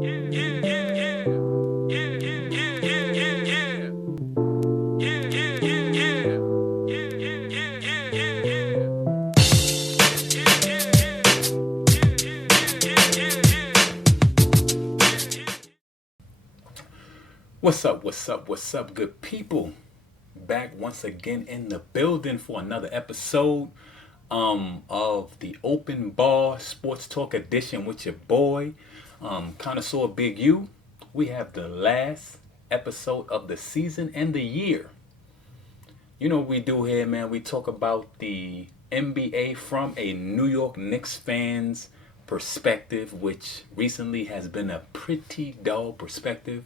What's up, good people? Back once again in the building for another episode of the Open Bar Sports Talk edition with your boy, Connoisseur Big U. We have the last episode of the season and the year. You know what we do here, man. We talk about the NBA from a New York Knicks fan's perspective, which recently has been a pretty dull perspective.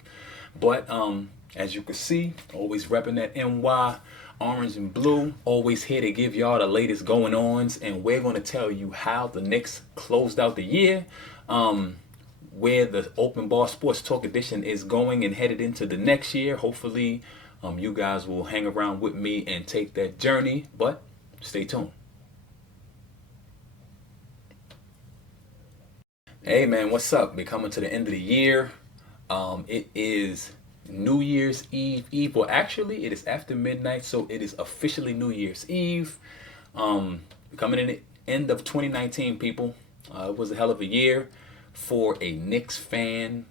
But as you can see, always repping that NY orange and blue. Always here to give y'all the latest going ons, and we're going to tell you how the Knicks closed out the year, where the Open Bar Sports Talk edition is going and headed into the next year. Hopefully, you guys will hang around with me and take that journey, but stay tuned. Hey man, what's up? We're coming to the end of the year. It is New Year's Eve. Well, actually, it is after midnight, so it is officially New Year's Eve. Coming in the end of 2019, people. It was a hell of a year for a Knicks fan.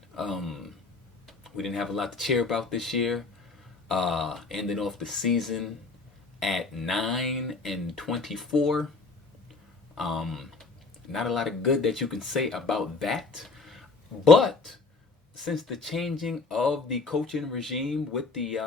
We didn't have a lot to cheer about this year. Ending off the season at 9-24. Not a lot of good that you can say about that, but since the changing of the coaching regime with the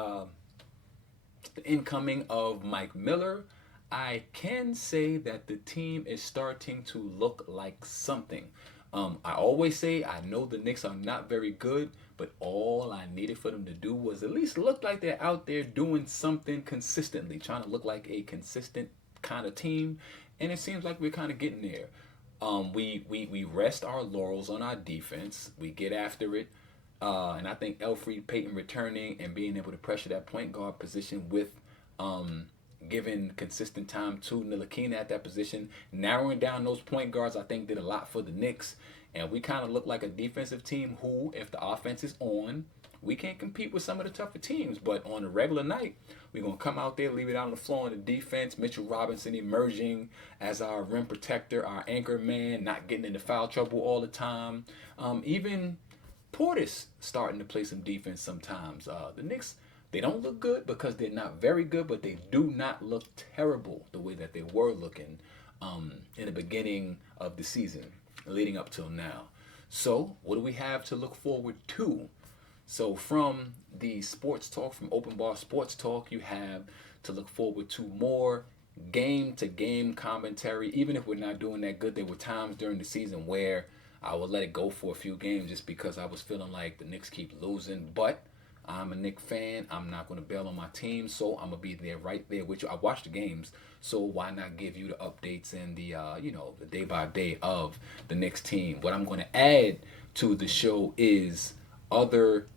incoming of Mike Miller, I can say that the team is starting to look like something. I always say I know the Knicks are not very good, but all I needed for them to do was at least look like they're out there doing something consistently, trying to look like a consistent kind of team, and it seems like we're kind of getting there. We rest our laurels on our defense. We get after it. And I think Elfrid Payton returning and being able to pressure that point guard position with giving consistent time to Ntilikina at that position, narrowing down those point guards, I think did a lot for the Knicks. And we kind of look like a defensive team who, if the offense is on, we can't compete with some of the tougher teams. But on a regular night, we're going to come out there, leave it out on the floor on the defense. Mitchell Robinson emerging as our rim protector, our anchor man, not getting into foul trouble all the time. Even Portis starting to play some defense sometimes. The Knicks, they don't look good because they're not very good, but they do not look terrible the way that they were looking in the beginning of the season, leading up till now. So what do we have to look forward to? So from the sports talk, from Open Bar Sports Talk, you have to look forward to more game-to-game commentary. Even if we're not doing that good, there were times during the season where I would let it go for a few games just because I was feeling like the Knicks keep losing. But I'm a Knicks fan. I'm not going to bail on my team, so I'm going to be there right there with you. I watch the games, so why not give you the updates and the the day-by-day of the Knicks team. What I'm going to add to the show is other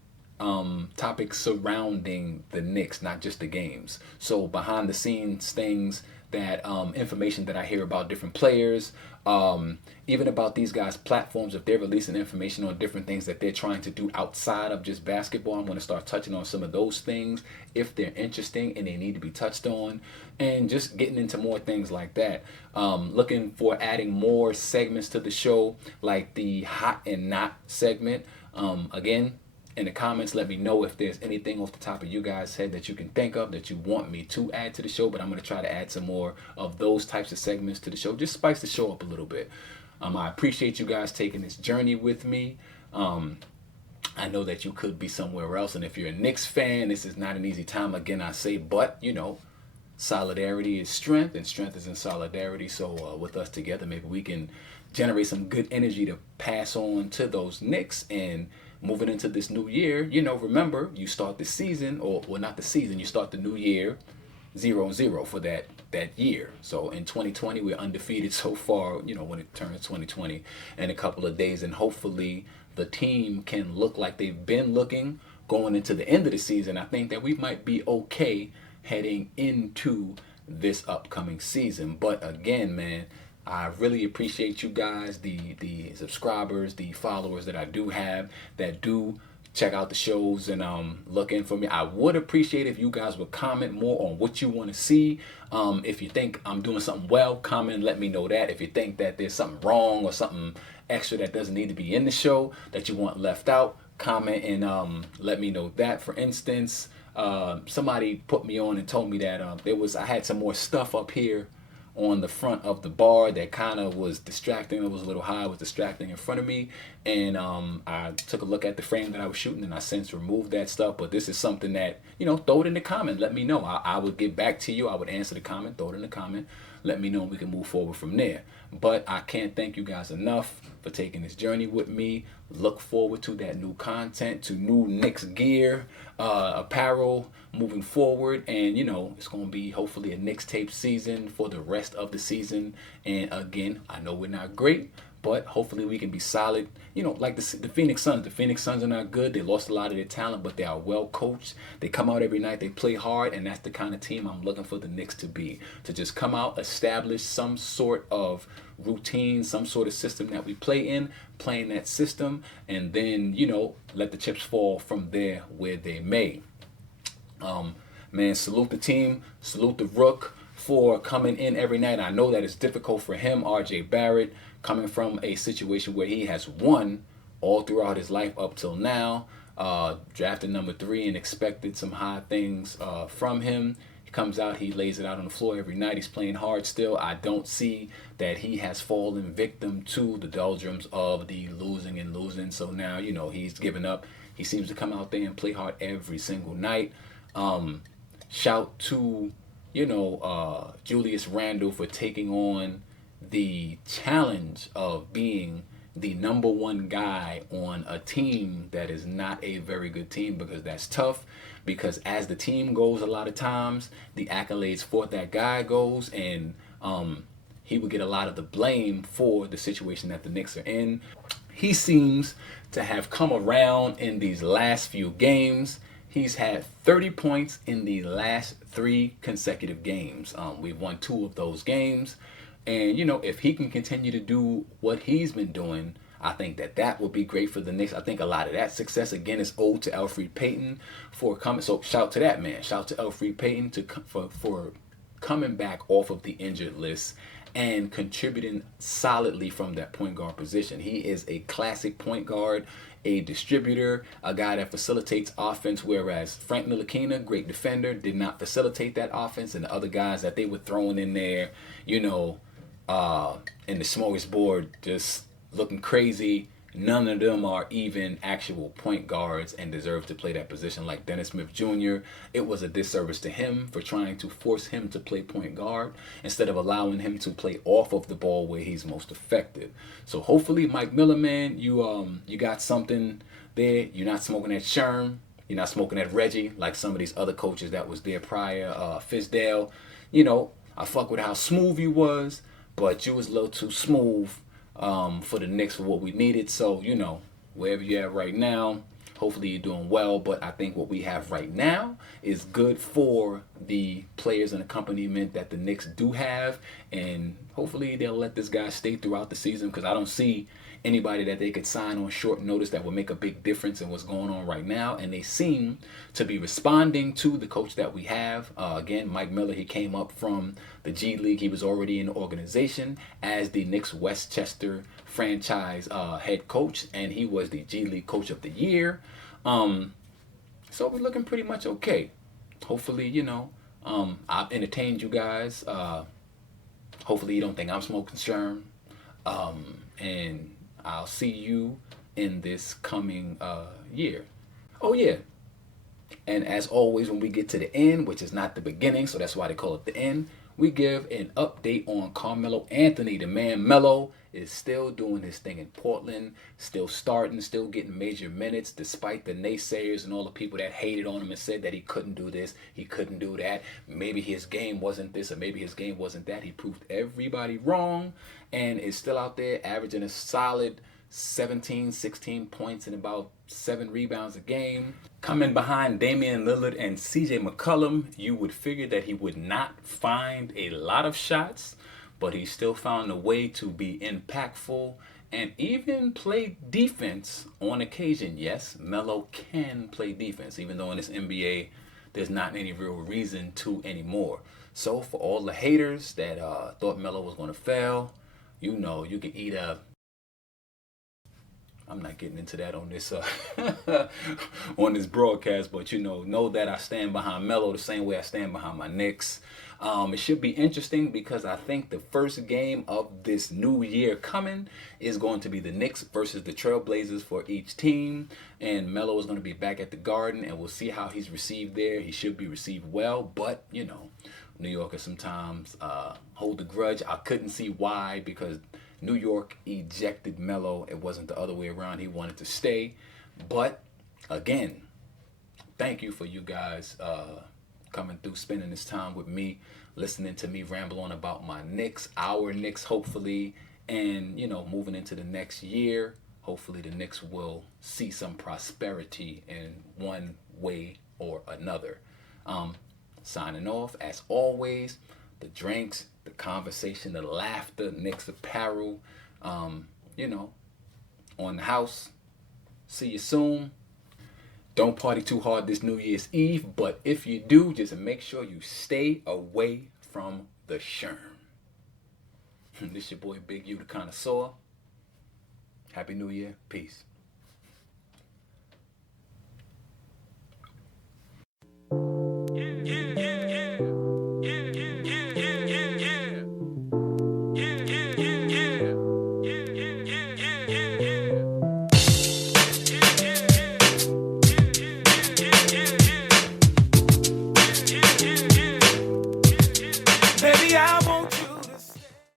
topics surrounding the Knicks, not just the games. So behind the scenes things, that information that I hear about different players, even about these guys' platforms, if they're releasing information on different things that they're trying to do outside of just basketball. I'm going to start touching on some of those things if they're interesting and they need to be touched on, and just getting into more things like that. Looking for adding more segments to the show, like the Hot and Not segment. Again, in the comments, let me know if there's anything off the top of you guys' head that you can think of that you want me to add to the show. But I'm going to try to add some more of those types of segments to the show. Just spice the show up a little bit. I appreciate you guys taking this journey with me. I know that you could be somewhere else. And if you're a Knicks fan, this is not an easy time. Again, I say, but, solidarity is strength, and strength is in solidarity. So with us together, maybe we can generate some good energy to pass on to those Knicks. And moving into this new year, remember, you start the season, not the season, you start the new year 0-0 for that year. So in 2020, we're undefeated so far, when it turns 2020 in a couple of days. And hopefully the team can look like they've been looking going into the end of the season. I think that we might be okay heading into this upcoming season. But again, man, I really appreciate you guys, the subscribers, the followers that I do have that do check out the shows and look in for me. I would appreciate if you guys would comment more on what you want to see. If you think I'm doing something well, comment and let me know that. If you think that there's something wrong or something extra that doesn't need to be in the show that you want left out, comment and let me know that. For instance, somebody put me on and told me that I had some more stuff up here on the front of the bar that kind of was distracting. It was a little high, was distracting in front of me, and I took a look at the frame that I was shooting, and I since removed that stuff. But this is something that, throw it in the comment, let me know. I would get back to you. I would answer the comment, throw it in the comment, let me know, and we can move forward from there. But I can't thank you guys enough for taking this journey with me. Look forward to that new content, to new Knicks gear, apparel moving forward. And, it's going to be hopefully a Knicks tape season for the rest of the season. And again, I know we're not great, but hopefully we can be solid. Like the Phoenix Suns. The Phoenix Suns are not good. They lost a lot of their talent, but they are well coached. They come out every night. They play hard, and that's the kind of team I'm looking for the Knicks to be. To just come out, establish some sort of routine, some sort of system that we play in, playing that system, and then, let the chips fall from there where they may. Man, salute the team, salute the Rook for coming in every night. I know that it's difficult for him, RJ Barrett, coming from a situation where he has won all throughout his life up till now, drafted number 3 and expected some high things from him. He comes out, he lays it out on the floor every night. He's playing hard still. I don't see that he has fallen victim to the doldrums of the losing. So now, he's given up. He seems to come out there and play hard every single night. Shout to, Julius Randle for taking on the challenge of being the number 1 guy on a team that is not a very good team, because that's tough. Because as the team goes, a lot of times the accolades for that guy goes, and he would get a lot of the blame for the situation that the Knicks are in. He seems to have come around in these last few games. He's had 30 points in the last 3 consecutive games. We've won 2 of those games. And, if he can continue to do what he's been doing, I think that would be great for the Knicks. I think a lot of that success, again, is owed to Elfrid Payton for coming. So shout to that man. Shout to Elfrid Payton for coming back off of the injured list and contributing solidly from that point guard position. He is a classic point guard, a distributor, a guy that facilitates offense, whereas Frank Ntilikina, great defender, did not facilitate that offense, and the other guys that they were throwing in there, in the smorgasbord, just looking crazy. None of them are even actual point guards and deserve to play that position. Like Dennis Smith Jr., it was a disservice to him for trying to force him to play point guard instead of allowing him to play off of the ball where he's most effective. So hopefully, Mike Miller, man, you got something there. You're not smoking that Sherm. You're not smoking that Reggie like some of these other coaches that was there prior. Fizdale, I fuck with how smooth you was, but you was a little too smooth for the Knicks for what we needed. So, wherever you're at right now, hopefully you're doing well. But I think what we have right now is good for the players and accompaniment that the Knicks do have. And hopefully they'll let this guy stay throughout the season, because I don't see anybody that they could sign on short notice that would make a big difference in what's going on right now. And they seem to be responding to the coach that we have. Again, Mike Miller, he came up from the G League. He was already in the organization as the Knicks Westchester franchise head coach, and he was the G League Coach of the Year. So we're looking pretty much okay. Hopefully, I've entertained you guys. Hopefully you don't think I'm smoking Sherm. And I'll see you in this coming year. Oh, yeah. And as always, when we get to the end, which is not the beginning, so that's why they call it the end, we give an update on Carmelo Anthony. The man Melo is still doing his thing in Portland, still starting, still getting major minutes, despite the naysayers and all the people that hated on him and said that he couldn't do this, he couldn't do that. Maybe his game wasn't this, or maybe his game wasn't that. He proved everybody wrong and is still out there averaging a solid 17, 16 points and about 7 rebounds a game. Coming behind Damian Lillard and CJ McCollum, you would figure that he would not find a lot of shots, but he still found a way to be impactful and even play defense on occasion. Yes, Melo can play defense, even though in this NBA there's not any real reason to anymore. So for all the haters that thought Melo was going to fail, you know, you can eat a. I'm not getting into that on this on this broadcast, but you know that I stand behind Melo the same way I stand behind my Knicks. It should be interesting because I think the first game of this new year coming is going to be the Knicks versus the Trailblazers for each team, and Melo is going to be back at the Garden, and we'll see how he's received there. He should be received well, but you know, New Yorkers sometimes hold a grudge. I couldn't see why, because New York ejected Melo. It wasn't the other way around. He wanted to stay. But again, thank you for you guys coming through, spending this time with me, listening to me ramble on about my Knicks, our Knicks, hopefully, and you know, moving into the next year. Hopefully, the Knicks will see some prosperity in one way or another. Signing off, as always, the drinks, the conversation, the laughter, Knicks apparel, you know, on the house. See you soon. Don't party too hard this New Year's Eve, but if you do, just make sure you stay away from the sherm. This your boy Big U, the Connoisseur. Happy New Year. Peace.